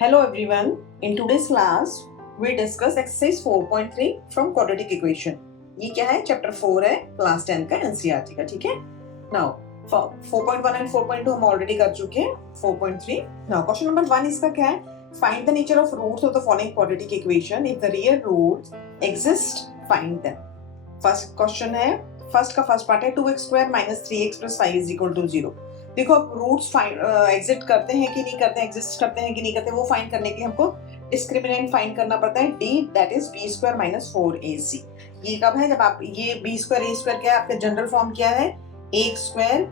Hello everyone. In today's class, we discuss exercise 4.3 from quadratic equation. ये क्या है? Chapter 4 है, क्लास 10 का एनसीईआरटी का, ठीक है? Now, 4.1 and 4.2 हम ऑलरेडी कर चुके हैं. 4.3. Now, question number 1 इसका क्या है? Find the nature of roots of the following quadratic equation. If the real roots exist, find them. First question है, फर्स्ट का फर्स्ट पार्ट है 2x square minus 3x plus 5 is equal to 0. देखो अब roots exist करते हैं कि नहीं करते हैं, एग्जिस्ट करते हैं कि नहीं करते, वो फाइंड करने के लिए हमको डिस्क्रिमिनेंट फाइंड करना पड़ता है. D that is B square minus 4ac. ये कब है? जब आप ये बी स्क्वायर ए स्क्वायर क्या है, आपका जनरल फॉर्म क्या है? A square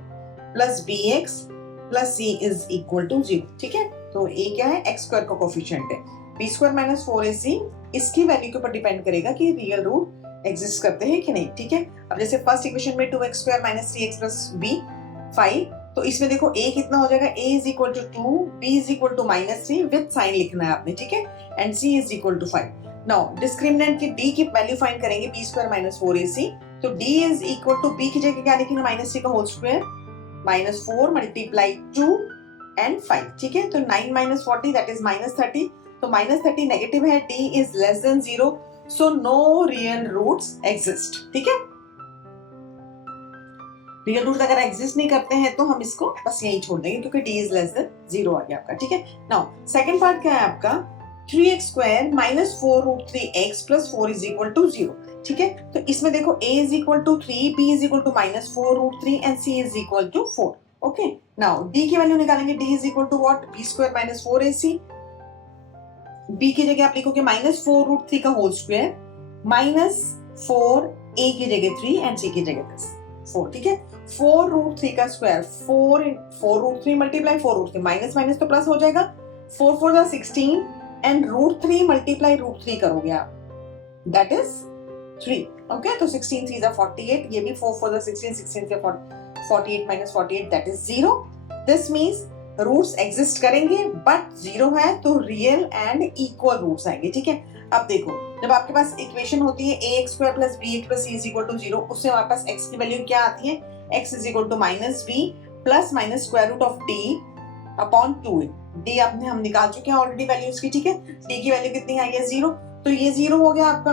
plus B X plus C is equal to 0. ठीक है, तो ए क्या है? एक्स स्क्वायर का कोफिशिएंट है. बी स्क्वायर माइनस 4ac इसकी वैल्यू के ऊपर डिपेंड करेगा कि रियल रूट एग्जिस्ट करते हैं कि नहीं. ठीक है, अब जैसे फर्स्ट इक्वेशन में 2x square minus 3x plus B 5, तो इसमें देखो a कितना हो जाएगा? a is equal to 2, b is equal to minus 3 with sign लिखना है आपने. ठीक है, and c is equal to 5. Now discriminant की d की वैल्यू फाइंड करेंगे b स्क्वायर माइनस 4ac. तो d is equal to b की जगह क्या लिखेंगे? माइनस 3 का whole square minus 4 multiply 2 and 5. ठीक है, तो 9 माइनस 40 दैट इज माइनस 30. तो माइनस 30 नेगेटिव है, d is less than 0, so no real roots exist. ठीक है, रियल रूट अगर एग्जिस्ट नहीं करते हैं तो हम इसको बस यही छोड़ देंगे क्योंकि d इज लेस देन 0 आ गया आपका. ठीक है, नाउ सेकंड पार्ट क्या है आपका? 3x square minus 4 root 3x plus 4 is equal to 0. ठीक है, तो इसमें देखो a is equal to 3, b is equal to minus 4 root 3 and c is equal to 4. Okay, now d की वैल्यू निकालेंगे. d is equal to what? b square minus 4ac. b की जगह आप लिखोगे माइनस 4 रूट 3 का whole square minus 4, a की जगह 3 and c की जगह 4. ठीक है, 4 रूट 3 का square 4 root 3 multiply 4 root 3 minus minus तो प्लस हो जाएगा. 4 4 जा 16 एंड रूट 3 मल्टीप्लाई रूट 3 करोगे आप, दैट इज 3. ओके, तो 16 3 जा 48, ये भी 4 4 जा 16, 16 से 48 minus 48 that is 0. This means roots exist करेंगे बट 0 है तो रियल एंड इक्वल रूट्स आएंगे. ठीक है, अब देखो जब आपके पास इक्वेशन होती है ax square plus bx plus c is equal to 0, उससे हमारे पास x की वैल्यू क्या आती है? x is equal to minus b plus minus square root of d upon 2a. d आपने हम निकाल चुके हैं ऑलरेडी वैल्यू इसकी. ठीक है, d की वैल्यू कितनी आई है? 0, तो ये 0 हो गया आपका.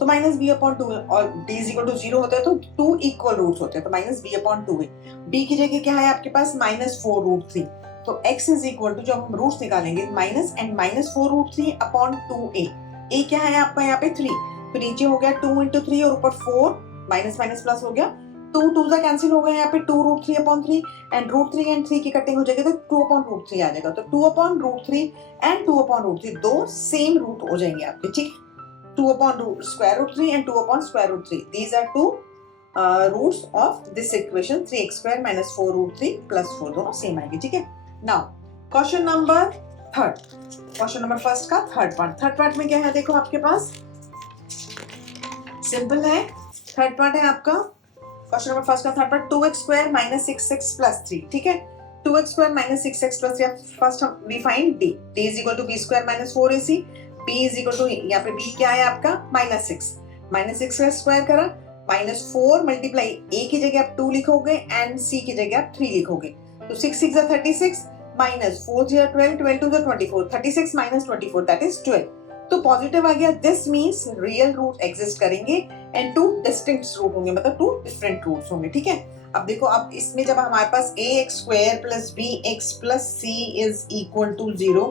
तो माइनस b अपॉन 2 और d इज इक्वल टू 0 होता है तो 2 इक्वल रूट्स होते हैं, तो minus b upon 2a. b की जगह क्या है आपके पास? Minus 4 root 3. तो x इज इक्वल टू, जब हम रूट्स निकालेंगे, minus and minus 4 root 3 upon 2a. a क्या है आपका यहाँ पे? 3, तो नीचे हो गया 2 इंटू 3 और ऊपर 4 माइनस माइनस प्लस हो गया. 2 2 का कैंसिल हो गया यहाँ पे, 2 root 3 upon 3 and root 3 and 3 की कटिंग हो जाएगी तो 2 अपॉन रूट 3 आ जाएगा. तो 2 upon root 3 and 2 upon root 3 दो सेम रूट हो जाएंगे आपके. ठीक, 2 upon root square root 3 and 2 upon square root 3, these are two roots of this equation. 3x square minus 4 root 3 plus 4 दोनों सेम आएंगे. ठीक है, now question number third. Question number first का थर्ड पार्ट में क्या है? देखो आपके पास सिंपल है. थर्ड पार्ट है आपका क्वेश्चन नंबर फर्स्ट का third part 2x square minus 6x plus 3. ठीक है, 2x square minus 6x plus 3. First हम we find d. d is equal to b square minus 4ac. b is equal to, यहाँ पे b क्या है आपका? Minus 6. Minus 6 का square करा माइनस 4 मल्टीप्लाई a की जगह आप 2 लिखोगे एंड c की जगह आप 3 लिखोगे. तो 6 6 जा 36 माइनस 4 जा 12, 12 2 जा 24, 36 माइनस 24 दैट इज 12. तो पॉजिटिव आ गया. This means real root exist करेंगे एंड 2 डिस्टिंक्ट रूट होंगे, मतलब 2 डिफरेंट रूट्स होंगे. ठीक है, अब देखो, अब इसमें जब हमारे पास ax square plus bx plus c is equal to 0,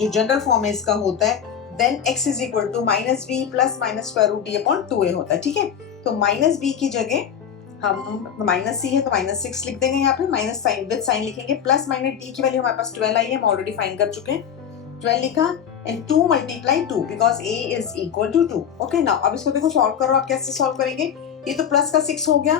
जो जनरल फॉर्म इसका होता है, then x is equal to minus b plus minus square root d upon 2a होता है. ठीक है, तो माइनस b की जगह हम माइनस सी है तो माइनस 6 लिख देंगे. यहाँ पे माइनस साइन विद साइन लिखेंगे. प्लस माइनस डी की वैल्यू हमारे पास 12 आई है, हम ऑलरेडी फाइंड कर चुके हैं. 12 लिखा and 2 multiply 2 because a is equal to 2. Okay, now अब इसको देखो सॉल्व करो. आप कैसे सॉल्व करेंगे? ये तो प्लस का 6 हो गया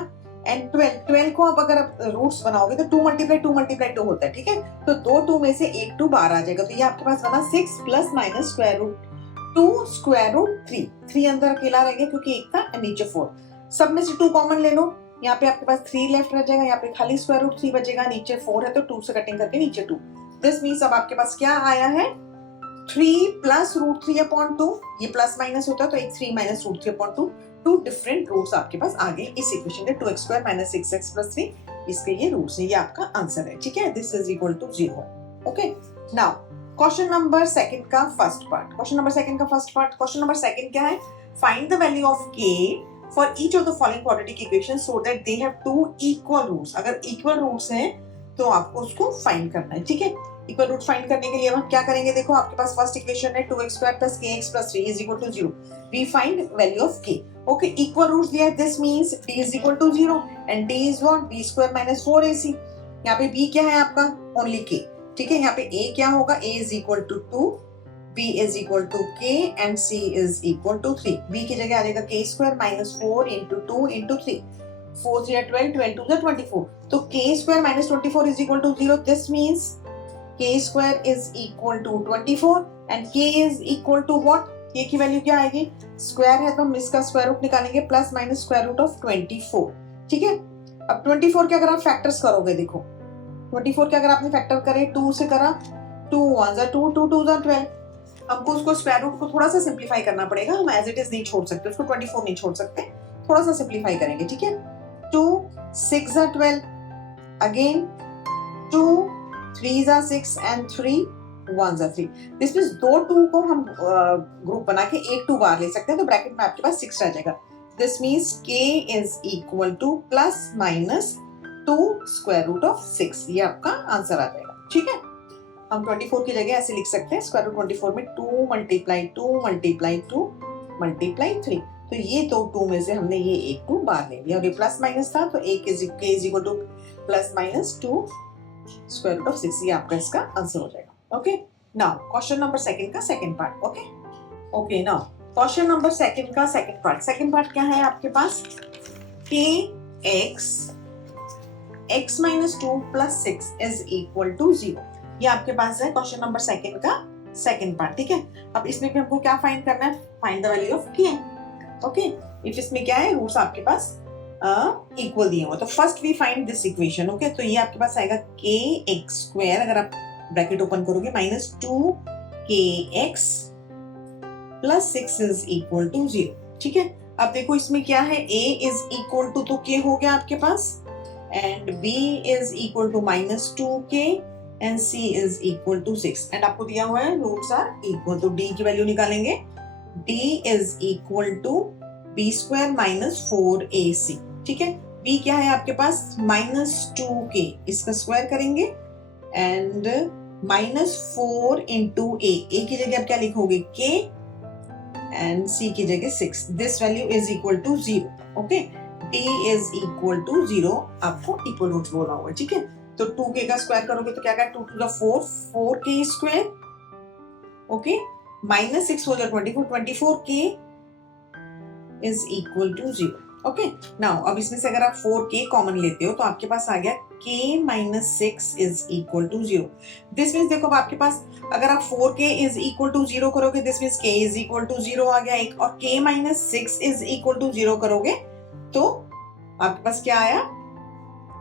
एंड 12 को आप अगर आप रूट्स बनाओगे तो 2 मल्टीप्लाई 2 होता है. ठीक है, तो 2 में से एक 2 बाहर आ जाएगा. तो ये आपके पास बना 6 plus minus square root 2 square root 3 अंदर अकेला रह गया क्योंकि एक था एंड नीचे 4. सब में से 2 कॉमन ले लो. यहाँ पे आपके पास 3 लेफ्ट रह जाएगा, यहाँ पे खाली स्क्वायर रूट 3 बचेगा, नीचे 4 है तो 2 से कटिंग करके नीचे 2. दिस मींस अब आपके पास क्या आया है? 3 प्लस रूट 3 अपॉन 2. ये प्लस माइनस होता है तो एक 3 minus root 3 upon 2. 2 different roots आपके पास आ गए इस इक्वेशन के. 2x square minus 6x plus 3 इसके ये रूट्स हैं. ये आपका आंसर है. ठीक है, this is equal to 0. Okay, now question number second का first part, question number second क्या है? Find the value of k for each of the following quadratic equation so that they have two equal roots. अगर equal roots हैं तो आपको उसको find करना है, ठीक है। इक्वल रूट फाइंड करने के लिए हम क्या करेंगे? देखो आपके पास फर्स्ट इक्वेशन है 2x² + kx + 3 is equal to 0। We find value of k। Okay, equal roots दिया है, this means d is equal to 0 and d is what? b² - 4ac। यहाँ पे b क्या है आपका? ओनली k, ठीक है। यहाँ पे a क्या होगा? a is equal to 2, b is equal to k and c is equal to 3। b की जगह आ जाएगा k² - 4 × 2 × 3, 4 × 12, 12 2 24। तो k² - 24 is equal to 0। This means k² is equal to 24 and k is equal to what? k की वैल्यू क्या आएगी? Square है तो हम इसका स्क्वायर रूट निकालेंगे, plus minus square root of 24, ठीक है। अब 24 के अगर आप फैक्टर्स करोगे, देखो 24 के अगर आपने फैक्टर करे, 2 से करा, 2 1 = 2, 2 2 = 12। हमको उसको स्क्वायर रूट को थोड़ा सा सिंप्लीफाई करना पड़ेगा, हम एज इट इज नहीं छोड़ सकते उसको, 24 नहीं छोड़ सकते, थोड़ा सा सिंप्लीफाई करेंगे, ठीक है। 2 6 = 12, अगेन 2 3 = 6 एंड 3 1 = 3। दिस मींस दो 2 को हम ग्रुप बना के एक 2 बार ले सकते हैं, तो ब्रैकेट में आपके पास 6 रह जाएगा। This means k is equal to +-2 square root of 6। ये आपका आंसर आ जाएगा, ठीक है। हम 24 की जगह ऐसे लिख सकते हैं, स्क्वायर रूट 24 में 2 × 2 × 2 × 3। तो ये तो 2 में से हमने ये एक 2 बाहर ले लिया और ये प्लस माइनस था, तो k is equal to +-2 square root of 6। ये आपका इसका आंसर हो जाएगा। Okay, now question number second का second part. Okay, now question number second का सेकंड पार्ट क्या है आपके पास? kx x - 2 + 6 is equal to 0। ये आपके पास है क्वेश्चन नंबर सेकंड का सेकंड पार्ट, ठीक है। अब इसमें भी हमको क्या फाइंड करना है? Find the value of k। Okay, if इसमें क्या है? रूट्स आपके पास इक्वल दिए हुए, तो first we find this equation. Okay, तो ये आपके पास आएगा kx², अगर आप ब्रैकेट ओपन करोगे, -2kx + 6 इज इक्वल टू 0, ठीक है। अब देखो इसमें क्या है? a इज इक्वल टू, तो k हो गया आपके पास, and b is equal to -2k and c is equal to 6, and आपको दिया हुआ है रूट्स आर इक्वल, तो d की वैल्यू निकालेंगे। d is equal to b² - 4ac, ठीक है। b क्या है आपके पास? -2k, इसका स्क्वायर करेंगे एंड -4 × a की जगह आप क्या लिखोगे? k एंड c की जगह 6। This value is equal to 0। Okay, d is equal to 0, आपको इक्वल रूट्स बोला हुआ है, ठीक है। तो 2k का स्क्वायर करोगे तो क्या आएगा? 2 × 4 4k², ओके, -6 हो जाए 24, 24k is equal to 0। Okay, now अब इसमें से अगर आप 4k कॉमन लेते हो तो आपके पास आ गया k - 6 is equal to 0। This means देखो आपके पास अगर आप 4k इज इक्वल टू 0 करोगे, this means k is equal to 0 आ गया एक, और k - 6 इज इक्वल टू 0 करोगे तो आपके पास क्या आया?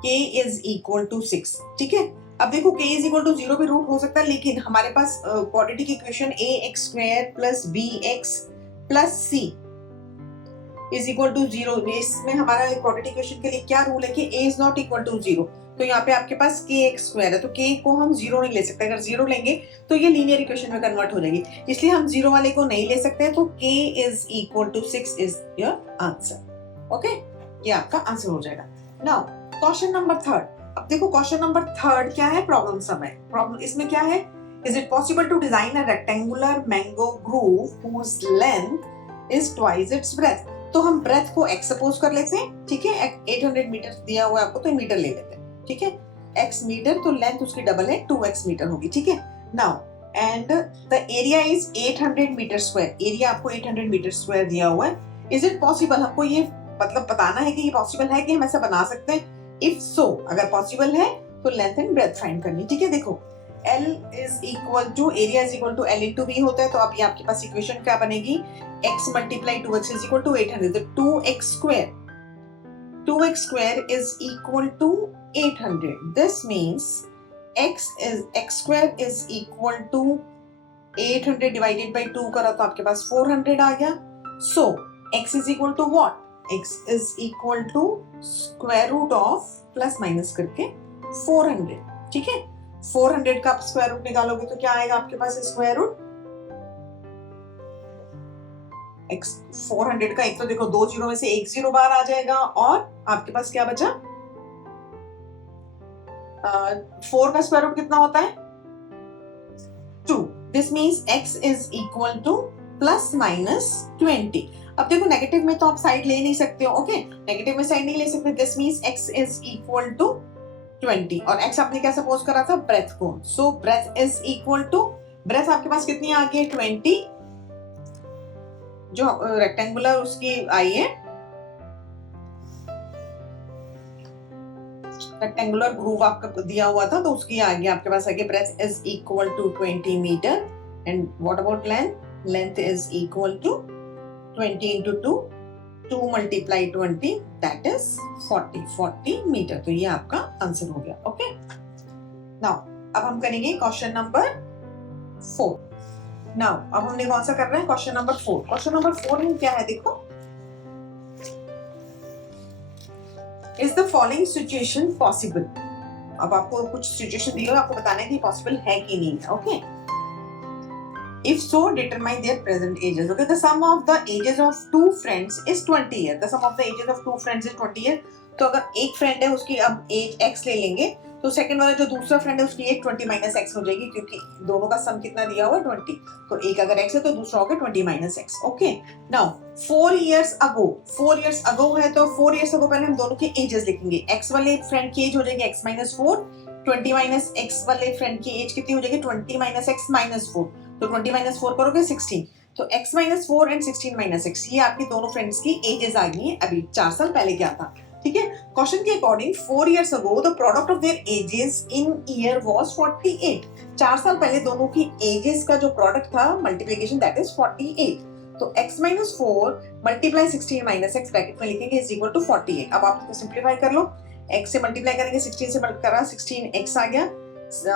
k इज इक्वल टू 6, ठीक है। अब देखो k इज इक्वल टू 0 भी रूट हो सकता है, लेकिन हमारे पास quadratic equation ax² + bx + c is equal to 0, इसमें हमारा क्वाड्रेटिक इक्वेशन के लिए क्या रूल है कि a is not equal to 0। तो यहाँ पे आपके पास kx² है, तो k को हम 0 नहीं ले सकते, अगर 0 लेंगे तो ये लीनियर इक्वेशन में कन्वर्ट हो जाएगी, इसलिए हम 0 वाले को नहीं ले सकते, तो k is equal to 6 is your answer. Okay, ये आपका आंसर हो जाएगा। Now question number third. अब देखो क्वेश्चन नंबर थर्ड क्या है? प्रॉब्लम सम है। प्रॉब्लम इसमें क्या है? Is it possible to design a rectangular mango grove whose length is twice its breadth. तो हम ब्रेथ को x सपोज कर लेते हैं, ठीक है। 800 मीटर दिया हुआ है आपको, तो मीटर ले लेते हैं, ठीक है। x मीटर, तो लेंथ उसकी डबल है, 2x मीटर होगी, ठीक है। Now and the area is 800 metre square, area आपको 800 मीटर स्क्वायर दिया हुआ है। इज इट पॉसिबल, हमको ये मतलब बताना है कि ये पॉसिबल है कि हम ऐसा बना सकते हैं। इफ सो, अगर पॉसिबल है तो लेंथ एंड ब्रेथ फाइंड करनी, ठीक है। देखो L is equal to, area is equal to L × B होता है, तो अब ये आपके पास इक्वेशन क्या बनेगी? x × 2x is equal to 800, तो 2x² is equal to 800। This means x² is equal to 800 divided by 2 करा तो आपके पास 400 आ गया। So x is equal to what? x is equal to square root of plus minus करके 400, ठीक है। 400 का स्क्वायर रूट निकालोगे तो क्या आएगा आपके पास स्क्वायर रूट x 400 का एक तो देखो 2 जीरो में से एक जीरो बाहर आ जाएगा और आपके पास क्या बचा 4 का स्क्वायर रूट कितना होता है 2. This means x is equal two plus minus 20. अब देखो नेगेटिव में तो आप साइड ले नहीं सकते हो. ओके नेगेटिव में साइड नहीं ले सकते. This means x is equal to 20 और x आपने क्या सपोज करा था ब्रेथ को. So breadth is equal to breadth आपके पास कितनी आ गई 20 जो रेक्टेंगुलर उसकी आई है रेक्टेंगुलर ग्रूव आपका दिया हुआ था तो उसकी आ गई आपके पास आगे breadth is equal to 20 metre and what about length is equal to 20 into 2 multiply 20 that is 40 metre. तो ये आपका आंसर हो गया. ओके नाउ अब हम करेंगे क्वेश्चन नंबर 4. नाउ अब हमने कौन सा कर रहे हैं क्वेश्चन नंबर 4. क्वेश्चन नंबर 4 में क्या है देखो. Is the following situation possible. अब आपको कुछ सिचुएशन दी हो आपको बताना है कि पॉसिबल है कि नहीं है. Okay If so, determine their present ages. Okay, the sum of the ages of two friends is 20 years. The sum of the ages of two friends is 20 years. तो अगर एक फ्रेंड है उसकी अब एज x ले लेंगे तो second वाला जो दूसरा फ्रेंड है उसकी एज 20 माइनस x हो जाएगी क्योंकि दोनों का सम कितना दिया हुआ है 20. तो एक अगर x है तो दूसरा होगा 20 minus x. Okay now 4 years ago है तो 4 years ago पहले हम दोनों की एजेस लिखेंगे. x वाले फ्रेंड की एज हो जाएगी x माइनस 4. 20 माइनस x वाले फ्रेंड की एज कितनी हो जाएगी 20 माइनस x माइनस 4. तो 20 माइनस 4 करोगे 16. तो x minus 4 and 16 minus x ये आपकी दोनों फ्रेंड्स की एजेस आ गई हैं अभी 4 साल पहले क्या था. ठीक है क्वेश्चन के according 4 years ago the product of their edges in year was 48. 4 साल पहले दोनों की एजेस का जो प्रोडक्ट था मल्टीप्लिकेशन दैट इज 48. तो x minus 4 multiply 16 minus x bracket में लिखेंगे इज इक्वल टू 48. अब आप इसको सिंप्लीफाई कर लो. x से मल्टीप्लाई करेंगे 16 से मल्टीप्लाई करा 16x आ गया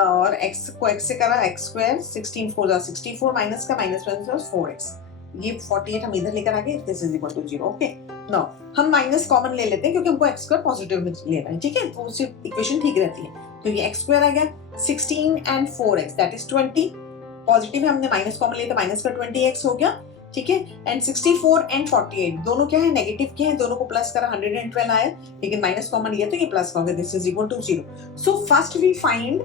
और x को x से करा x स्क्वायर 16 4 जा 64 माइनस का माइनस 4x. ये 48 हम इधर लेकर आ गए. This is equal to 0. Okay now हम माइनस कॉमन ले लेते हैं क्योंकि हमको x स्क्वायर पॉजिटिव में लेना है. ठीक है तो उससे इक्वेशन ठीक रहती है. तो ये x स्क्वायर आ गया 16 and 4x that is 20. Positive में हमने माइनस कॉमन लिया तो माइनस का 20x हो गया. ठीक है एंड 64 एंड 48 दोनों क्या है नेगेटिव के हैं. दोनों को प्लस करा 112 आया लेकिन माइनस कॉमन लिया तो ये प्लस का हो गया. This is equal to 0. So first we find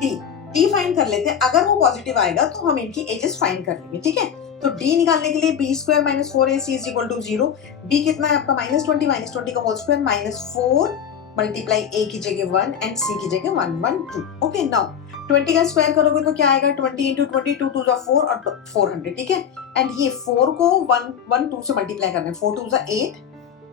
D find कर लेते हैं. अगर वो पॉजिटिव आएगा तो हम इनकी एजेस फाइंड कर लेंगे. ठीक है तो डी निकालने के लिए B square minus 4ac is equal to 0. B कितना है आपका माइनस 20 का whole square minus 4 multiply a की जगह 1 एंड c की जगह 112. ओके नाउ 20 का स्क्वायर करोगे तो क्या आएगा 20 इंटू 20 2 2 4 और 400. ठीक है एंड ये 4 को 1 2 से मल्टीप्लाई करना है. 4 2 8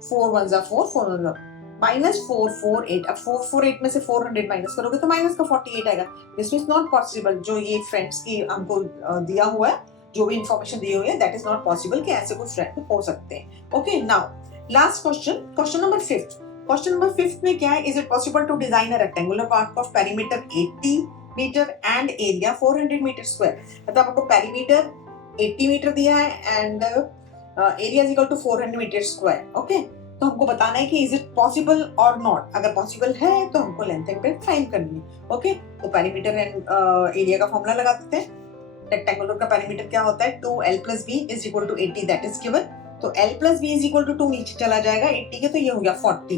4 1 4 4 1 माइनस 448. अब 448 में से 400 माइनस करोगे तो माइनस का 48 आएगा. This is not possible. जो ये फ्रेंड्स की हमको दिया हुआ है जो भी इंफॉर्मेशन दी हुई है दैट इज नॉट पॉसिबल कि ऐसे कुछ फ्रेंड हो सकते हैं. Okay now last question number 5. Question number 5 में क्या है. Is it possible to design a rectangular park of perimeter 80 metre and area 400 metre square. मतलब आपको पेरीमीटर 80 मीटर दिया है and area is equal to 400 metre square. Okay तो हमको बताना है कि इज इट पॉसिबल और नॉट. अगर पॉसिबल है तो हमको लेंथ एंड ब्रेड्थ फाइंड करनी है. ओके तो पेरीमीटर एंड एरिया का फॉर्मूला लगा देते हैं. रेक्टेंगुलर का पेरीमीटर क्या होता है 2l plus b is equal to 80 that is given. तो l plus b is equal to 2 नीचे चला जाएगा 80 के तो ये हो गया 40.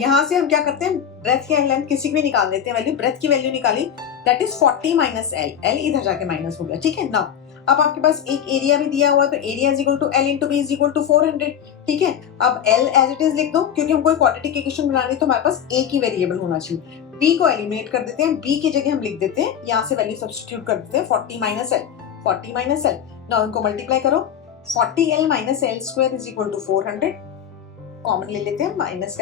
यहाँ से हम क्या करते हैं ब्रेथ या लेंथ किसी भी निकाल देते हैं वैल्यू. ब्रेथ की वैल्यू निकाली दैट इज 40 माइनस l इधर जाके माइनस हो गया. ठीक है नाउ अब आपके पास एक एरिया भी दिया हुआ है तो area is equal to l into B is equal to 400. ठीक है अब l एज इट इज लिख दो क्योंकि हमको एक क्वाड्रेटिक इक्वेशन बनानी है तो हमारे पास a की वेरिएबल होना चाहिए. b को एलिमिनेट कर देते हैं. b की जगह हम लिख देते हैं यहाँ से वैल्यू सब्स्टिट्यूट कर देते हैं 40 माइनस l. नाउ इनको मल्टीप्लाई करो 40l minus l square is equal to 400. Common ले लेते हैं माइनस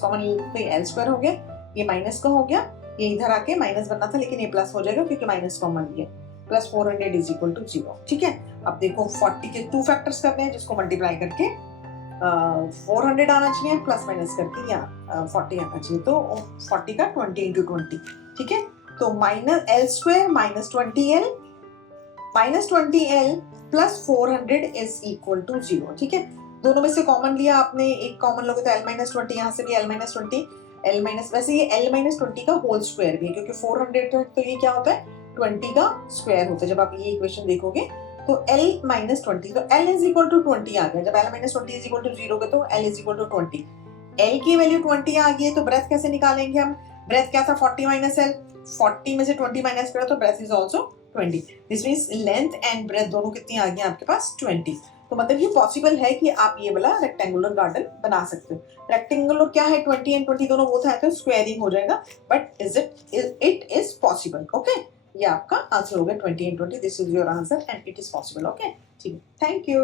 कॉमन ले लेते हैं l स्क्वायर हो गया. ये माइनस का हो गया ये इधर आके माइनस बनना था लेकिन ये प्लस हो जाएगा क्योंकि माइनस कॉमन लिया प्लस 400 इज इक्वल टू 0. ठीक है अब देखो 40 के 2 फैक्टर्स करते हैं जिसको मल्टीप्लाई करके 400 आना चाहिए प्लस माइनस करके यहाँ 40 आना चाहिए. तो 40 का 20 इंटू 20. ठीक है तो minus l square minus 20l plus 400 is equal to 0. ठीक है दोनों में से कॉमन लिया आपने. एक कॉमन लोगे तो l माइनस 20 यहाँ से भी l माइनस 20 L माइनस, वैसे ये L माइनस 20 का होल स्क्वायर भी है क्योंकि 400 है तो ये क्या होता है 20 का स्क्वायर होता है। जब आप ये इक्वेशन देखोगे तो L माइनस 20, तो L इज इक्वल टू 20 आ गया। जब L minus 20 is equal to 0 के तो L is equal to 20। L की वैल्यू 20 आ गई है तो ब्रेथ कैसे निकालेंगे हम? ब्रेथ क्या था 40 माइनस L, 40 में से 20 माइनस करो तो breadth is also 20। This means length and breadth दोनों कितनी आ गई आपके पास 20। तो मतलब ये पॉसिबल है कि आप ये वाला रेक्टेंगुलर गार्डन बना सकते हो। रेक्टेंगुलर क्या है 20 एंड 20 दोनों बोथ है तो स्क्वायरिंग हो जाएगा, but it is possible. Okay, ये आपका आंसर हो गया 20 and 20। This is your answer and it is possible. Okay, ठीक है, थैंक यू।